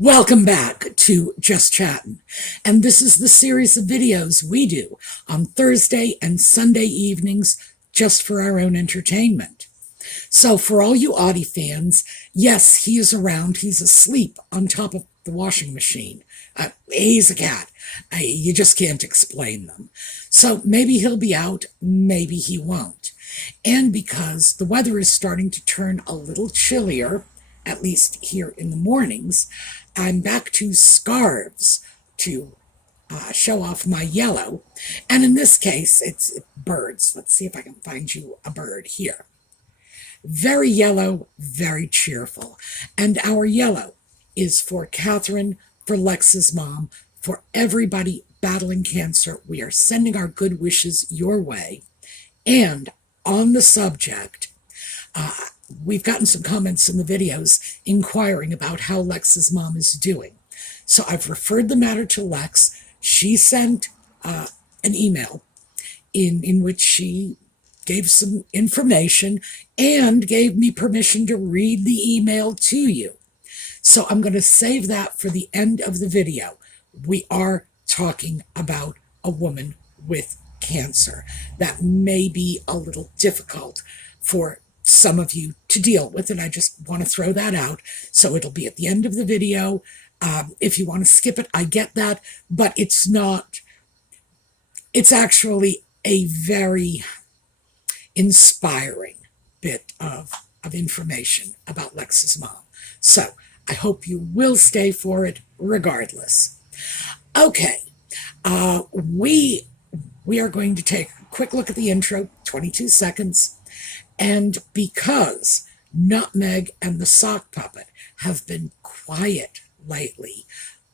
Welcome back to Just Chattin', and this is the series of videos we do on Thursday and Sunday evenings just for our own entertainment. So for all you Audie fans, yes, he is around. He's asleep on top of the washing machine. He's a cat. You just can't explain them. So maybe he'll be out, maybe he won't. And because the weather is starting to turn a little chillier, at least here in the mornings, I'm back to scarves to show off my yellow. And in this case, it's birds. Let's see if I can find you a bird here. Very yellow, very cheerful. And our yellow is for Catherine, for Lex's mom, for everybody battling cancer. We are sending our good wishes your way. And on the subject, we've gotten some comments in the videos inquiring about how Lex's mom is doing. So I've referred the matter to Lex. She sent an email in which she gave some information and gave me permission to read the email to you. So I'm going to save that for the end of the video. We are talking about a woman with cancer. That may be a little difficult for some of you to deal with, and I just want to throw that out. So it'll be at the end of the video. If you want to skip it, I get that, but it's actually a very inspiring bit of information about Lex's mom. So I hope you will stay for it regardless. Okay, we are going to take a quick look at the intro, 22 seconds. And because Nutmeg and the sock puppet have been quiet lately,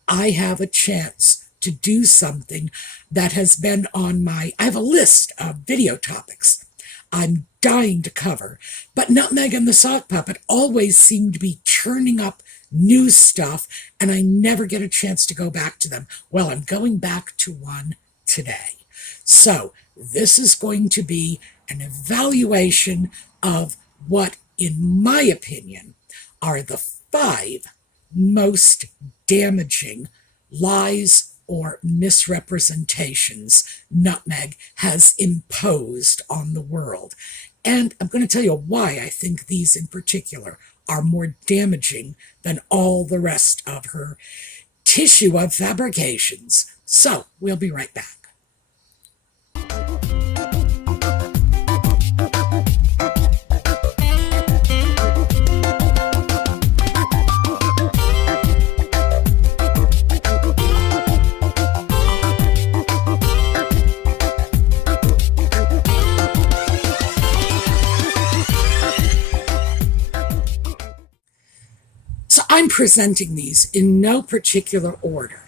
I have a chance to do something that has been on I have a list of video topics I'm dying to cover, but Nutmeg and the sock puppet always seem to be churning up new stuff, and I never get a chance to go back to them. Well, I'm going back to one today. So this is going to be an evaluation of what, in my opinion, are the 5 most damaging lies or misrepresentations Nutmeg has imposed on the world. And I'm going to tell you why I think these in particular are more damaging than all the rest of her tissue of fabrications. So we'll be right back. I'm presenting these in no particular order.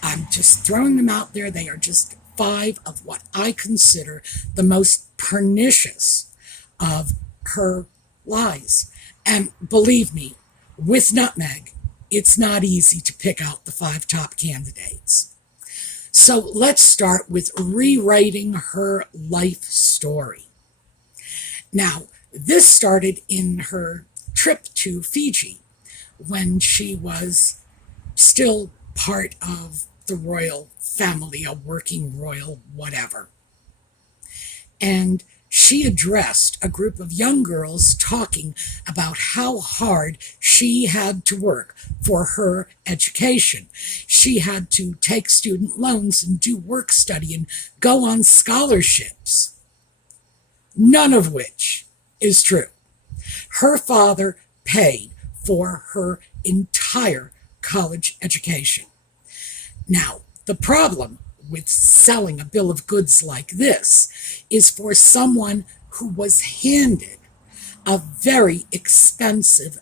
I'm just throwing them out there. They are just 5 of what I consider the most pernicious of her lies. And believe me, with Nutmeg, it's not easy to pick out the 5 top candidates. So let's start with rewriting her life story. Now, this started in her trip to Fiji, when she was still part of the royal family, a working royal whatever. And she addressed a group of young girls talking about how hard she had to work for her education. She had to take student loans and do work study and go on scholarships, none of which is true. Her father paid for her entire college education. Now, the problem with selling a bill of goods like this is for someone who was handed a very expensive,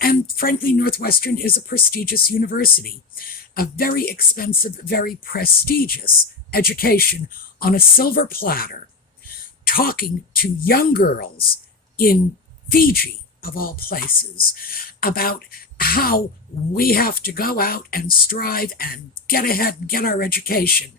and frankly, Northwestern is a prestigious university, a very expensive, very prestigious education on a silver platter, talking to young girls in Fiji, of all places, about how we have to go out and strive and get ahead and get our education.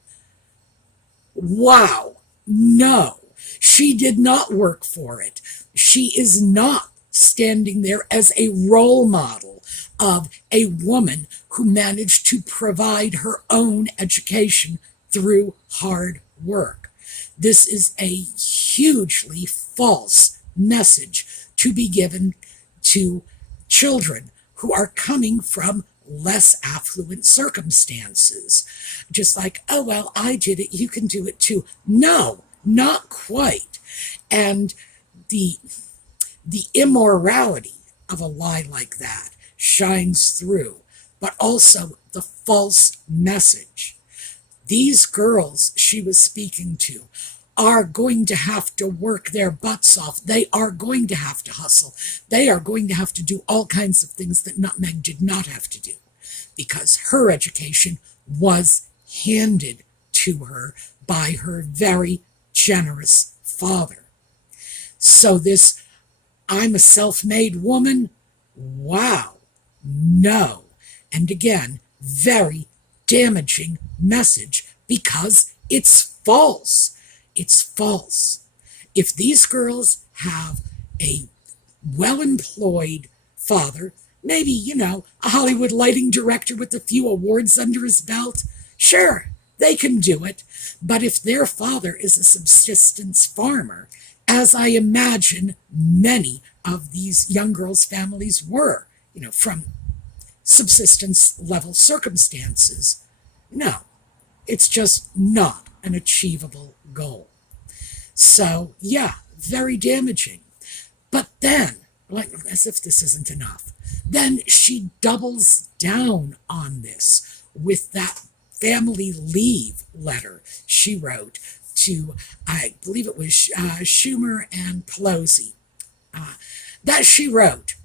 Wow, no, she did not work for it. She is not standing there as a role model of a woman who managed to provide her own education through hard work. This is a hugely false message to be given to children who are coming from less affluent circumstances. Just like, oh, well, I did it, you can do it too. No, not quite. And the immorality of a lie like that shines through, but also the false message. These girls she was speaking to are going to have to work their butts off. They are going to have to hustle. They are going to have to do all kinds of things that Meg did not have to do, because her education was handed to her by her very generous father. So this, I'm a self-made woman, wow, no. And again, very damaging message, because it's false. It's false. If these girls have a well-employed father, maybe, a Hollywood lighting director with a few awards under his belt, sure, they can do it. But if their father is a subsistence farmer, as I imagine many of these young girls' families were, from subsistence level circumstances, no, it's just not an achievable goal. So, yeah, very damaging. But then, like as if this isn't enough, then she doubles down on this with that family leave letter she wrote to, I believe it was Schumer and Pelosi, that she wrote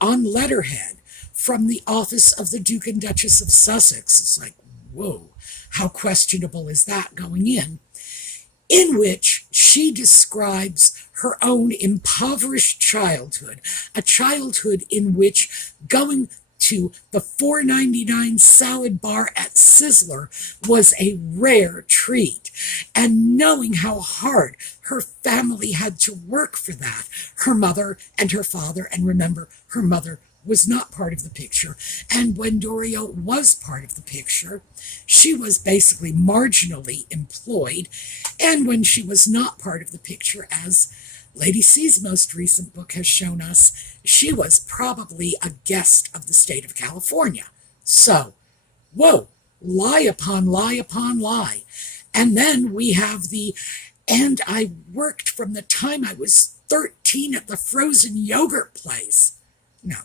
on letterhead from the office of the Duke and Duchess of Sussex. It's like, whoa, how questionable is that going in which she describes her own impoverished childhood, a childhood in which going to the $4.99 salad bar at Sizzler was a rare treat, and knowing how hard her family had to work for that, her mother and her father, and remember, her mother was not part of the picture, and when Dorio was part of the picture, she was basically marginally employed, and when she was not part of the picture, as Lady C's most recent book has shown us, she was probably a guest of the state of California. So, whoa, lie upon lie upon lie. And then we have and I worked from the time I was 13 at the frozen yogurt place. No.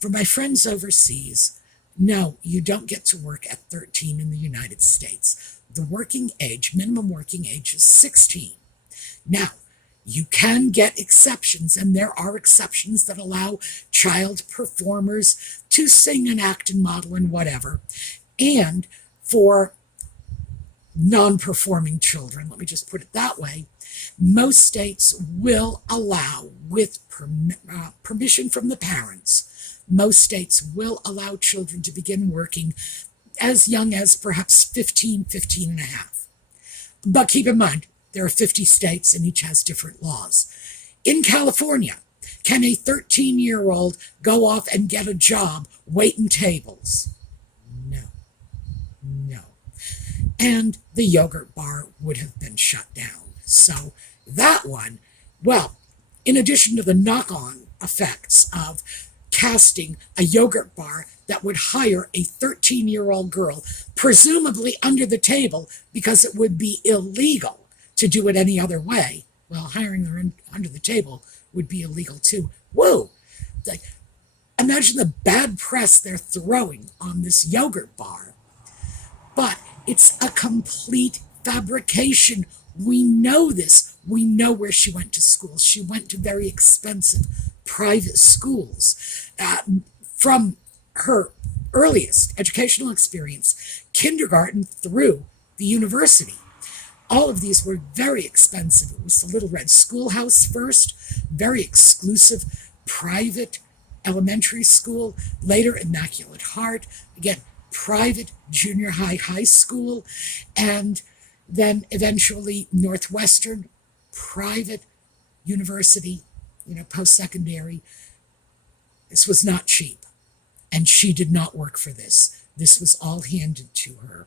For my friends overseas, no, you don't get to work at 13 in the United States. The minimum working age is 16. Now, you can get exceptions, and there are exceptions that allow child performers to sing and act and model and whatever. And for non-performing children, let me just put it that way, most states will allow, with permission from the parents, most states will allow children to begin working as young as perhaps 15 and a half. But keep in mind, there are 50 states and each has different laws. In California, can a 13-year-old go off and get a job waiting tables? No. And the yogurt bar would have been shut down. So that one, well, in addition to the knock-on effects of casting a yogurt bar that would hire a 13-year-old girl, presumably under the table because it would be illegal to do it any other way. Well, hiring her under the table would be illegal too. Whoa! Imagine the bad press they're throwing on this yogurt bar. But it's a complete fabrication. We know this. We know where she went to school. She went to very expensive private schools. From her earliest educational experience, kindergarten through the university. All of these were very expensive. It was the Little Red Schoolhouse first, very exclusive private elementary school, later Immaculate Heart, again, private junior high school, and then eventually Northwestern, private university, post-secondary. This was not cheap, and she did not work for this. This was all handed to her.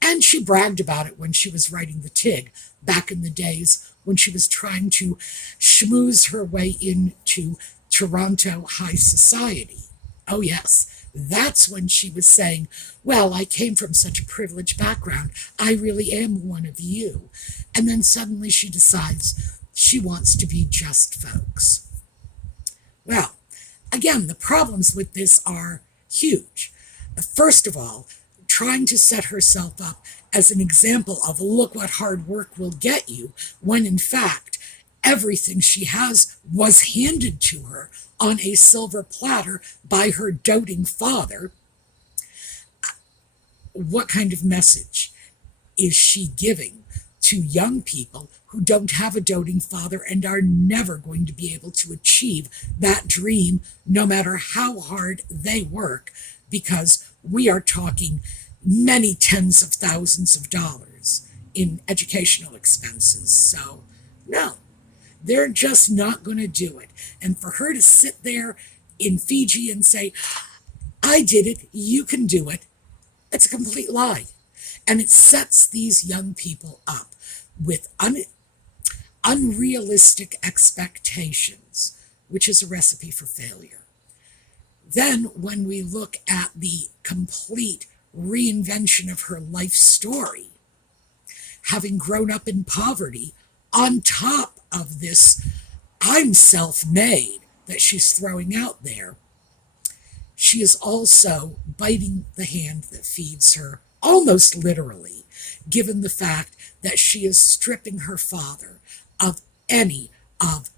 And she bragged about it when she was writing the TIG back in the days when she was trying to schmooze her way into Toronto high society. Oh, yes, that's when she was saying, well, I came from such a privileged background. I really am one of you. And then suddenly she decides she wants to be just folks. Well, again, the problems with this are huge. First of all, trying to set herself up as an example of look what hard work will get you, when in fact everything she has was handed to her on a silver platter by her doting father. What kind of message is she giving to young people who don't have a doting father and are never going to be able to achieve that dream no matter how hard they work? Because we are talking many tens of thousands of dollars in educational expenses. So, no, they're just not going to do it. And for her to sit there in Fiji and say, I did it, you can do it, it's a complete lie. And it sets these young people up with unrealistic expectations, which is a recipe for failure. Then when we look at the complete reinvention of her life story, having grown up in poverty, on top of this I'm self-made that she's throwing out there, she is also biting the hand that feeds her, almost literally, given the fact that she is stripping her father of any of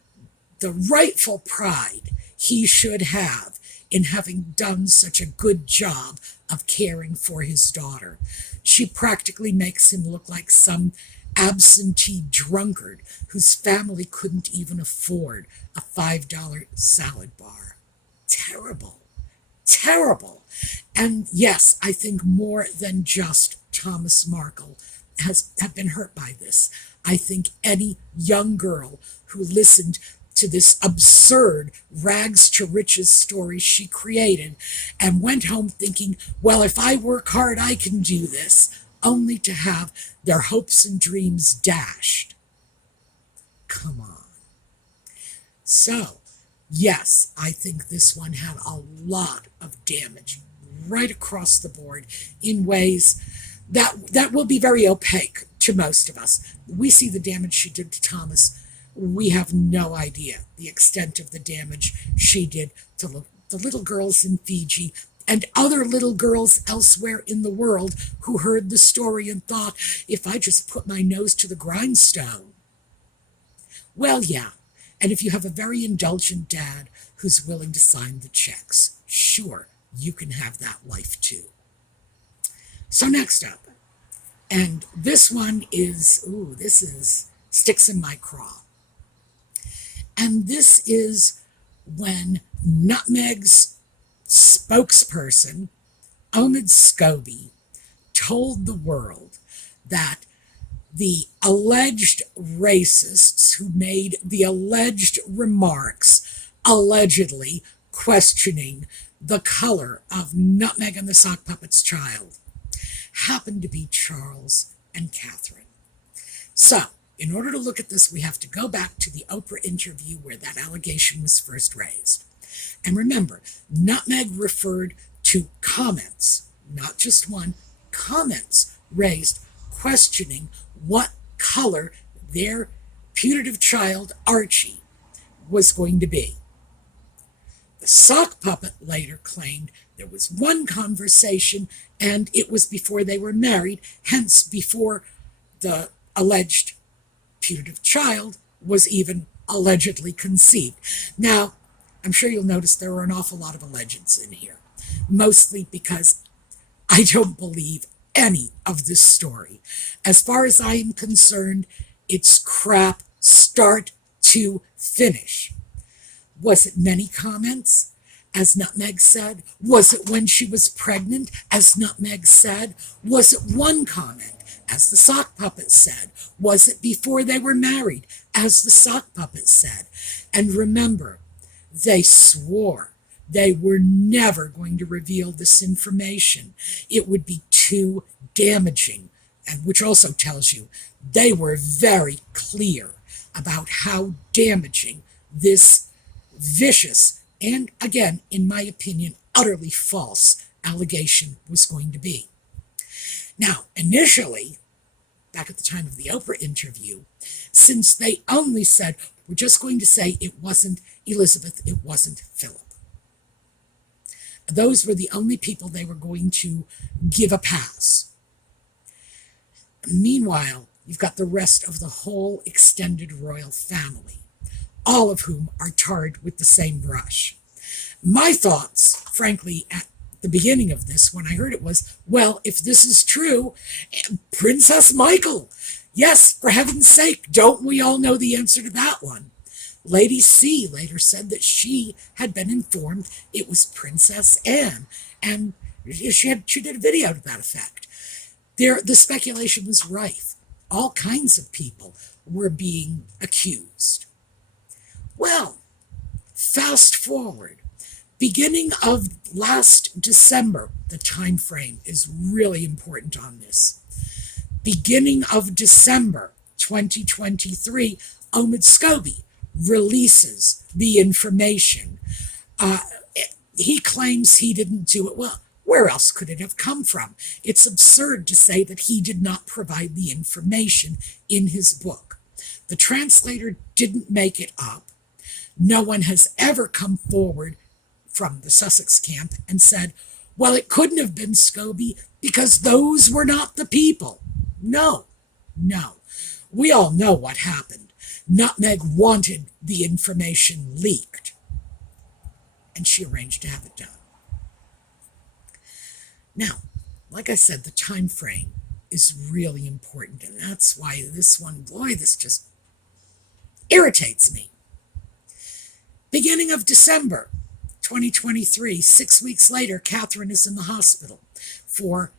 the rightful pride he should have in having done such a good job of caring for his daughter. She practically makes him look like some absentee drunkard whose family couldn't even afford a $5 salad bar. Terrible. Terrible. And yes, I think more than just Thomas Markle have been hurt by this. I think any young girl who listened to this absurd rags to riches story she created and went home thinking, well, if I work hard, I can do this, only to have their hopes and dreams dashed. Come on. So, yes, I think this one had a lot of damage right across the board in ways that will be very opaque to most of us. We see the damage she did to Thomas. We have no idea the extent of the damage she did to the little girls in Fiji and other little girls elsewhere in the world who heard the story and thought, if I just put my nose to the grindstone. Well, yeah, and if you have a very indulgent dad who's willing to sign the checks, sure, you can have that life too. So next up, and this one is, this is sticks in my craw. And this is when Nutmeg's spokesperson, Omid Scobie, told the world that the alleged racists who made the alleged remarks, allegedly questioning the color of Nutmeg and the Sock Puppet's child, happened to be Charles and Catherine. So, in order to look at this, we have to go back to the Oprah interview where that allegation was first raised. And remember, Nutmeg referred to comments, not just one, comments raised questioning what color their putative child, Archie, was going to be. The sock puppet later claimed there was one conversation and it was before they were married, hence before the alleged putative child was even allegedly conceived. Now, I'm sure you'll notice there are an awful lot of allegeds in here, mostly because I don't believe any of this story. As far as I am concerned, it's crap start to finish. Was it many comments, as Nutmeg said? Was it when she was pregnant, as Nutmeg said? Was it one comment As the sock puppet said. Was it before they were married? As the sock puppet said. And remember, they swore they were never going to reveal this information. It would be too damaging, and which also tells you they were very clear about how damaging this vicious and, again, in my opinion, utterly false allegation was going to be. Now, initially, back at the time of the Oprah interview, since they only said, we're just going to say it wasn't Elizabeth, it wasn't Philip. Those were the only people they were going to give a pass. Meanwhile, you've got the rest of the whole extended royal family, all of whom are tarred with the same brush. My thoughts, frankly, at the beginning of this, when I heard it, was, well, if this is true, Princess Michael. Yes, for heaven's sake, don't we all know the answer to that one? Lady C later said that she had been informed it was Princess Anne, and she did a video to that effect. The speculation was rife. All kinds of people were being accused. Well, fast forward. Beginning of last December, the time frame is really important on this. Beginning of December 2023, Omid Scobie releases the information. He claims he didn't do it. Well, where else could it have come from? It's absurd to say that he did not provide the information in his book. The translator didn't make it up. No one has ever come forward from the Sussex camp and said, well, it couldn't have been Scobie because those were not the people. No. We all know what happened. Nutmeg wanted the information leaked, and she arranged to have it done. Now, like I said, the time frame is really important, and that's why this one, boy, this just irritates me. Beginning of December 2023, 6 weeks later, Catherine is in the hospital for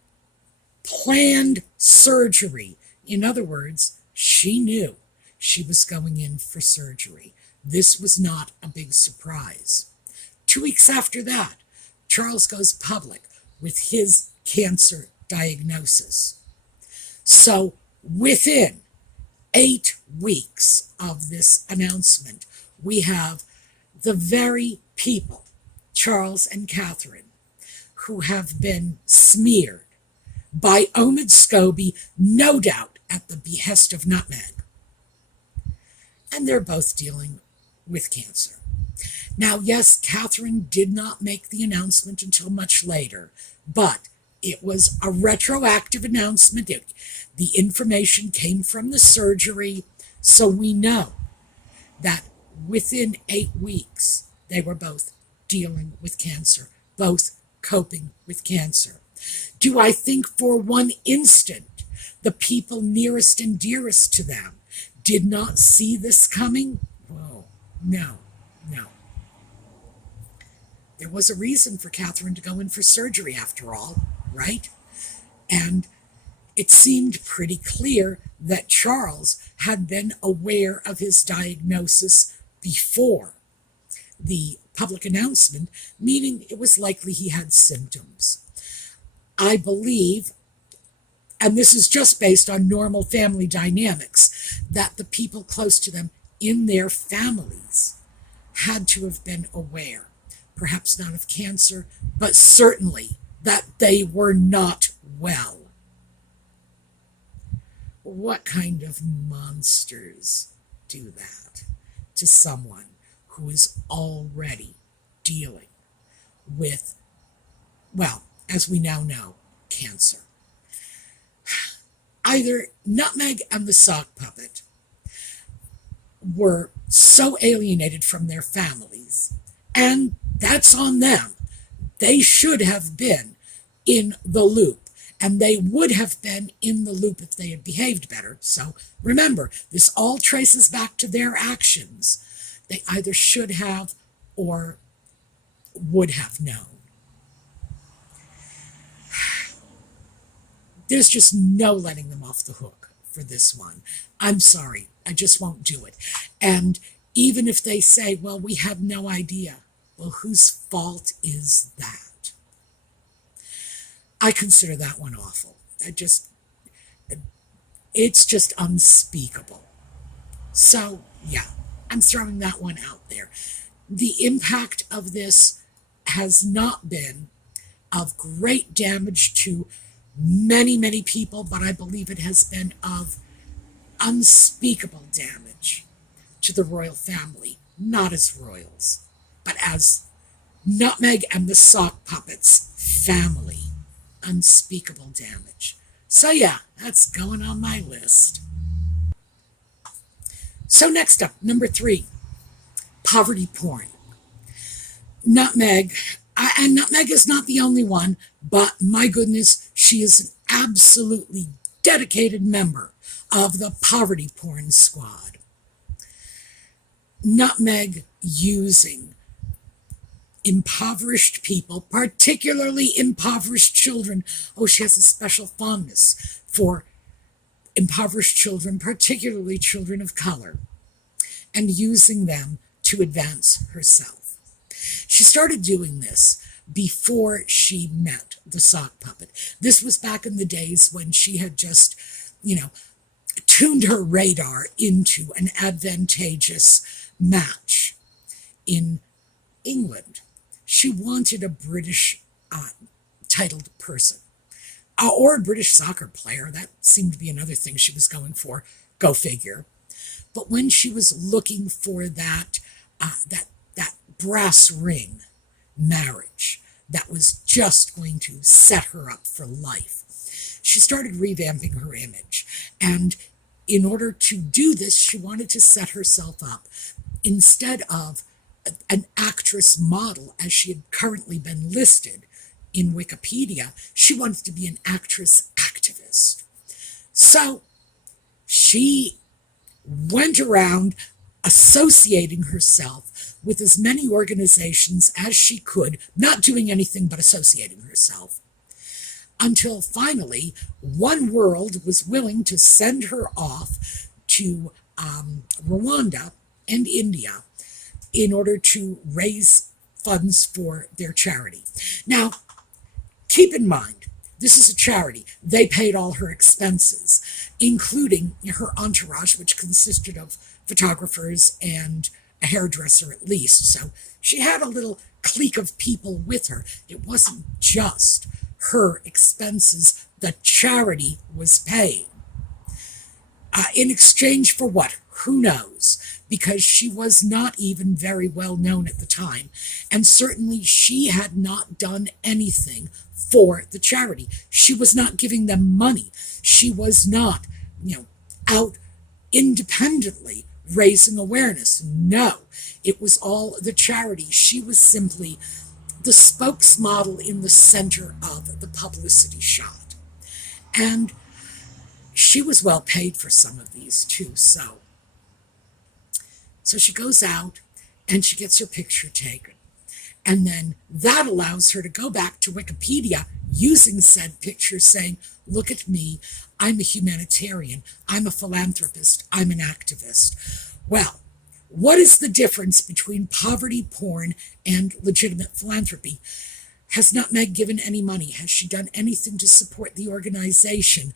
planned surgery. In other words, she knew she was going in for surgery. This was not a big surprise. 2 weeks after that, Charles goes public with his cancer diagnosis. So within 8 weeks of this announcement, we have the very people, Charles and Catherine, who have been smeared by Omid Scobie, no doubt at the behest of Nutmeg. And they're both dealing with cancer. Now, yes, Catherine did not make the announcement until much later, but it was a retroactive announcement. The information came from the surgery, so we know that within 8 weeks, they were both dealing with cancer, both coping with cancer. Do I think for one instant the people nearest and dearest to them did not see this coming? Oh, no. There was a reason for Catherine to go in for surgery after all, right? And it seemed pretty clear that Charles had been aware of his diagnosis before the public announcement, meaning it was likely he had symptoms. I believe, and this is just based on normal family dynamics, that the people close to them in their families had to have been aware, perhaps not of cancer, but certainly that they were not well. What kind of monsters do that to someone who is already dealing with, well, as we now know, cancer? Either Nutmeg and the sock puppet were so alienated from their families, and that's on them. They should have been in the loop, and they would have been in the loop if they had behaved better. So remember, this all traces back to their actions. They either should have or would have known. There's just no letting them off the hook for this one. I'm sorry. I just won't do it. And even if they say, well, we have no idea, well, whose fault is that? I consider that one awful. It's just unspeakable. So, yeah, I'm throwing that one out there. The impact of this has not been of great damage to many, many people, but I believe it has been of unspeakable damage to the royal family, not as royals, but as Nutmeg and the Sock Puppets family. Unspeakable damage. So yeah, that's going on my list. So next up, number 3, poverty porn. Nutmeg, and Nutmeg is not the only one, but my goodness, she is an absolutely dedicated member of the poverty porn squad. Nutmeg using impoverished people, particularly impoverished children. Oh, she has a special fondness for impoverished children, particularly children of color, and using them to advance herself. She started doing this before she met the sock puppet. This was back in the days when she had just, tuned her radar into an advantageous match in England. She wanted a British titled person, or a British soccer player. That seemed to be another thing she was going for. Go figure. But when she was looking for that brass ring marriage that was just going to set her up for life, she started revamping her image. And in order to do this, she wanted to set herself up instead of an actress model, as she had currently been listed in Wikipedia. She wanted to be an actress activist. So she went around associating herself with as many organizations as she could, not doing anything but associating herself, until finally One World was willing to send her off to Rwanda and India in order to raise funds for their charity. Now, keep in mind, this is a charity. They paid all her expenses, including her entourage, which consisted of photographers and a hairdresser at least. So she had a little clique of people with her. It wasn't just her expenses. The charity was paying. In exchange for what? Who knows? Because she was not even very well known at the time. And certainly she had not done anything for the charity. She was not giving them money. She was not, out independently raising awareness. No, it was all the charity. She was simply the spokesmodel in the center of the publicity shot. And she was well paid for some of these too, so she goes out and she gets her picture taken. And then that allows her to go back to Wikipedia using said picture, saying, look at me, I'm a humanitarian, I'm a philanthropist, I'm an activist. Well, what is the difference between poverty porn and legitimate philanthropy? Has Nutmeg given any money? Has she done anything to support the organization?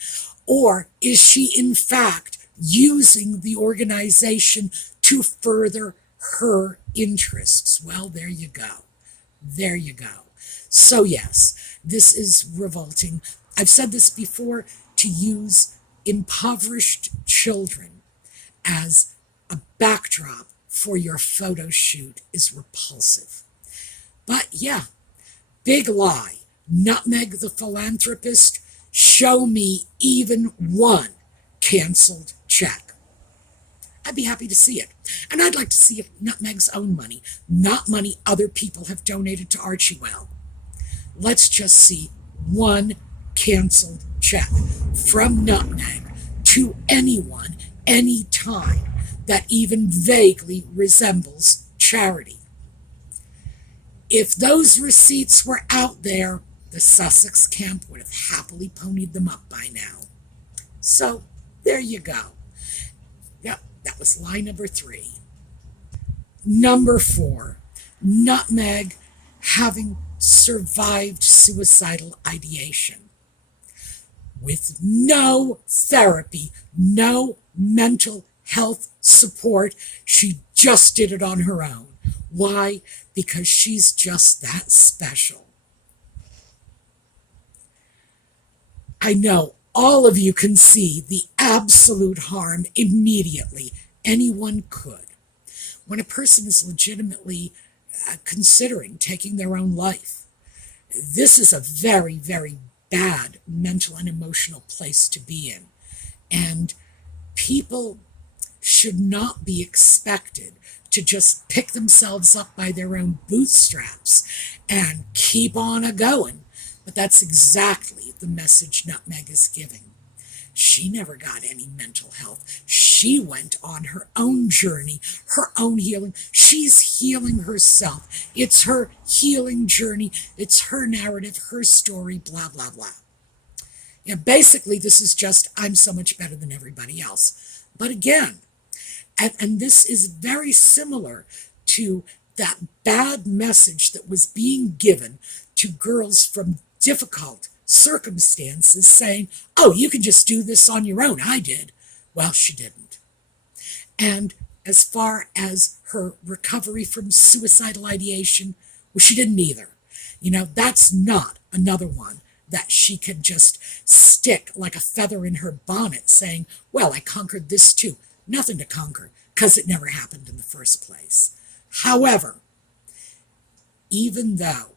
Or is she, in fact, using the organization to further her interests? Well, there you go. There you go. So yes, this is revolting. I've said this before, to use impoverished children as a backdrop for your photo shoot is repulsive. But yeah, big lie. Nutmeg the philanthropist, show me even one canceled check. I'd be happy to see it. And I'd like to see it Nutmeg's own money, not money other people have donated to Archewell. Let's just see one canceled check from Nutmeg to anyone, anytime, that even vaguely resembles charity. If those receipts were out there, the Sussex camp would have happily ponied them up by now. So, there you go. Yep, that was lie number 3. Number 4, Nutmeg having survived suicidal ideation. With no therapy, no mental health support, she just did it on her own. Why? Because she's just that special. I know all of you can see the absolute harm immediately. Anyone could. When a person is legitimately considering taking their own life, this is a very, very bad mental and emotional place to be in. And people should not be expected to just pick themselves up by their own bootstraps and keep on a-going. But that's exactly the message Nutmeg is giving. She never got any mental health. She went on her own journey, her own healing. She's healing herself. It's her healing journey. It's her narrative, her story, blah, blah, blah. Yeah, basically, this is just, I'm so much better than everybody else. But again, and this is very similar to that bad message that was being given to girls from difficult circumstances saying, oh, you can just do this on your own. I did. Well, she didn't. And as far as her recovery from suicidal ideation, well, she didn't either. You know, that's not another one that she can just stick like a feather in her bonnet saying, well, I conquered this too. Nothing to conquer, because it never happened in the first place. However, even though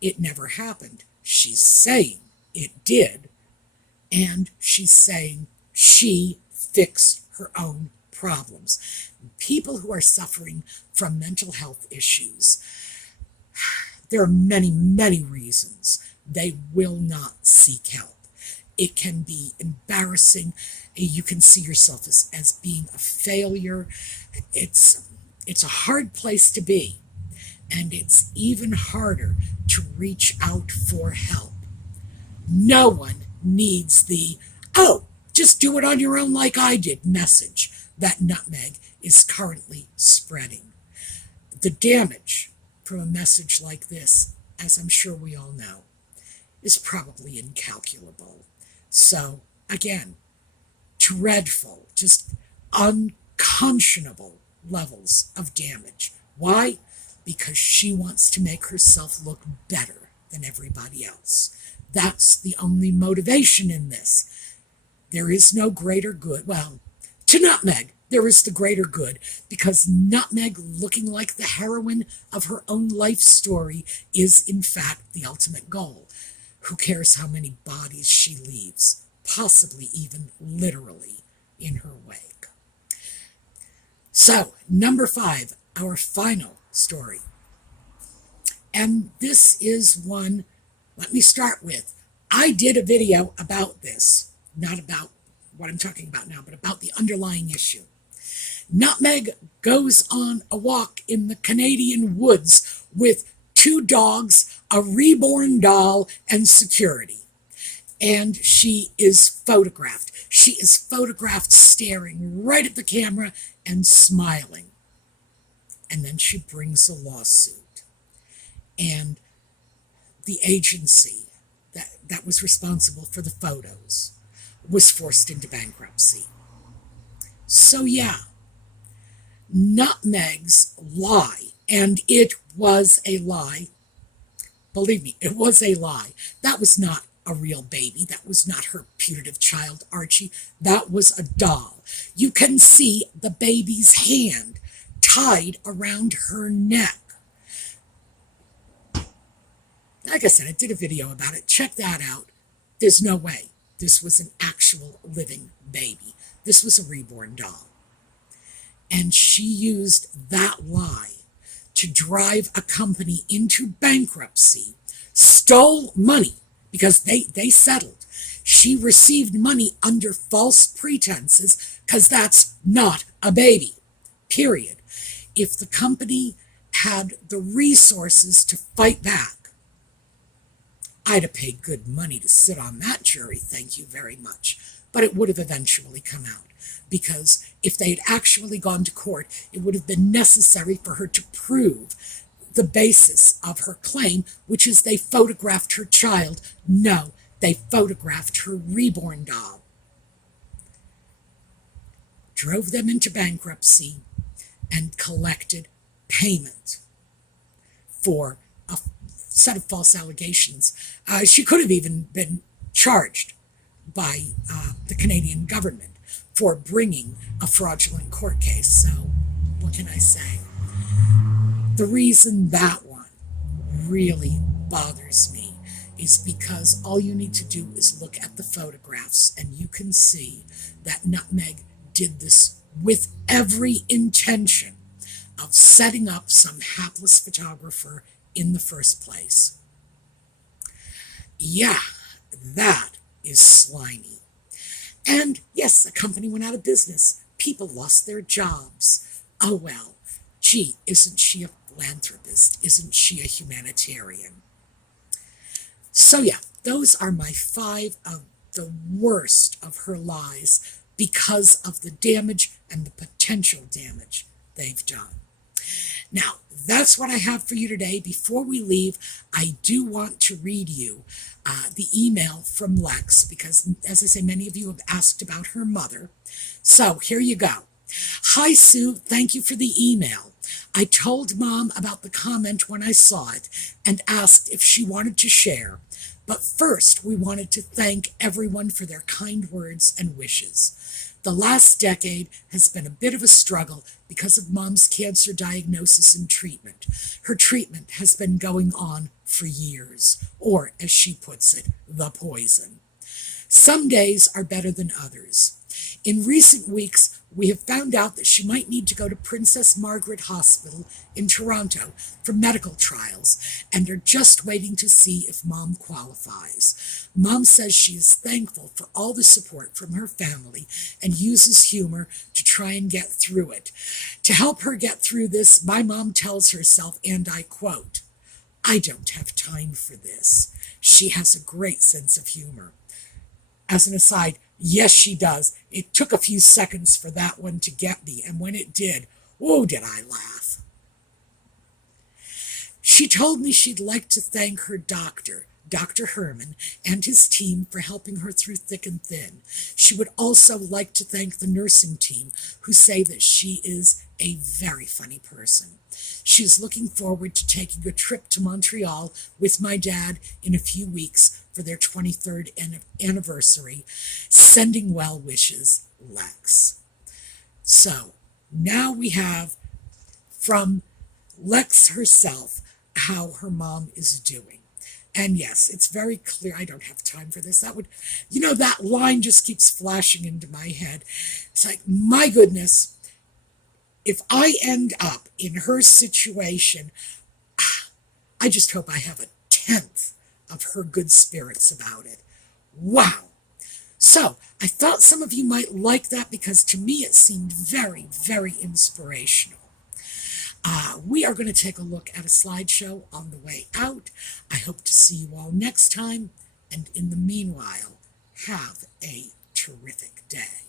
it never happened, she's saying it did, and she's saying she fixed her own problems. People who are suffering from mental health issues, there are many, many reasons they will not seek help. It can be embarrassing. You can see yourself as being a failure. It's a hard place to be, and it's even harder to reach out for help. No one needs the, oh, just do it on your own like I did message that Nutmeg is currently spreading. The damage from a message like this, as I'm sure we all know, is probably incalculable. So, again, dreadful, just unconscionable levels of damage. Why? Because she wants to make herself look better than everybody else. That's the only motivation in this. There is no greater good. Well, to Nutmeg, there is the greater good, because Nutmeg looking like the heroine of her own life story is, in fact, the ultimate goal. Who cares how many bodies she leaves, possibly even literally, in her wake. So, number 5, our final story. And this is one, let me start with, I did a video about this, not about what I'm talking about now, but about the underlying issue. Nutmeg goes on a walk in the Canadian woods with 2 dogs, a reborn doll, and security. And she is photographed. She is photographed staring right at the camera and smiling. And then she brings a lawsuit. And the agency that was responsible for the photos was forced into bankruptcy. So yeah, Nutmeg's lie, and it was a lie. Believe me, it was a lie. That was not a real baby. That was not her putative child, Archie. That was a doll. You can see the baby's hand tied around her neck. Like I said, I did a video about it. Check that out. There's no way this was an actual living baby. This was a reborn doll. And she used that lie to drive a company into bankruptcy, stole money, because they settled. She received money under false pretenses, because that's not a baby, period. If the company had the resources to fight back, I'd have paid good money to sit on that jury, thank you very much. But it would have eventually come out, because if they had actually gone to court, it would have been necessary for her to prove the basis of her claim, which is they photographed her child. No, they photographed her reborn doll, drove them into bankruptcy, and collected payment for a set of false allegations. She could have even been charged by the Canadian government for bringing a fraudulent court case. So, what can I say? The reason that one really bothers me is because all you need to do is look at the photographs and you can see that Nutmeg did this with every intention of setting up some hapless photographer in the first place. Yeah, that is slimy. And yes, the company went out of business. People lost their jobs. Oh well. Gee, isn't she a philanthropist? Isn't she a humanitarian? So yeah, those are my 5 of the worst of her lies because of the damage and the potential damage they've done. Now, that's what I have for you today. Before we leave, I do want to read you the email from Lex, because, as I say, many of you have asked about her mother. So here you go. Hi, Sue. Thank you for the email. I told Mom about the comment when I saw it and asked if she wanted to share. But first, we wanted to thank everyone for their kind words and wishes. The last decade has been a bit of a struggle because of Mom's cancer diagnosis and treatment. Her treatment has been going on for years, or, as she puts it, the poison. Some days are better than others. In recent weeks, we have found out that she might need to go to Princess Margaret Hospital in Toronto for medical trials and are just waiting to see if Mom qualifies. Mom says she is thankful for all the support from her family and uses humor to try and get through it. To help her get through this, my mom tells herself, and I quote, "I don't have time for this." She has a great sense of humor. As an aside, yes, she does. It took a few seconds for that one to get me, and when it did, oh, did I laugh. She told me she'd like to thank her doctor, Dr. Herman, and his team for helping her through thick and thin. She would also like to thank the nursing team, who say that she is a very funny person. She is looking forward to taking a trip to Montreal with my dad in a few weeks for their 23rd anniversary. Sending well wishes, Lex. So now we have from Lex herself how her mom is doing. And yes, it's very clear. I don't have time for this. That line just keeps flashing into my head. It's like, my goodness, if I end up in her situation, I just hope I have a tenth of her good spirits about it. Wow. So I thought some of you might like that, because to me it seemed very, very inspirational. We are going to take a look at a slideshow on the way out. I hope to see you all next time. And in the meanwhile, have a terrific day.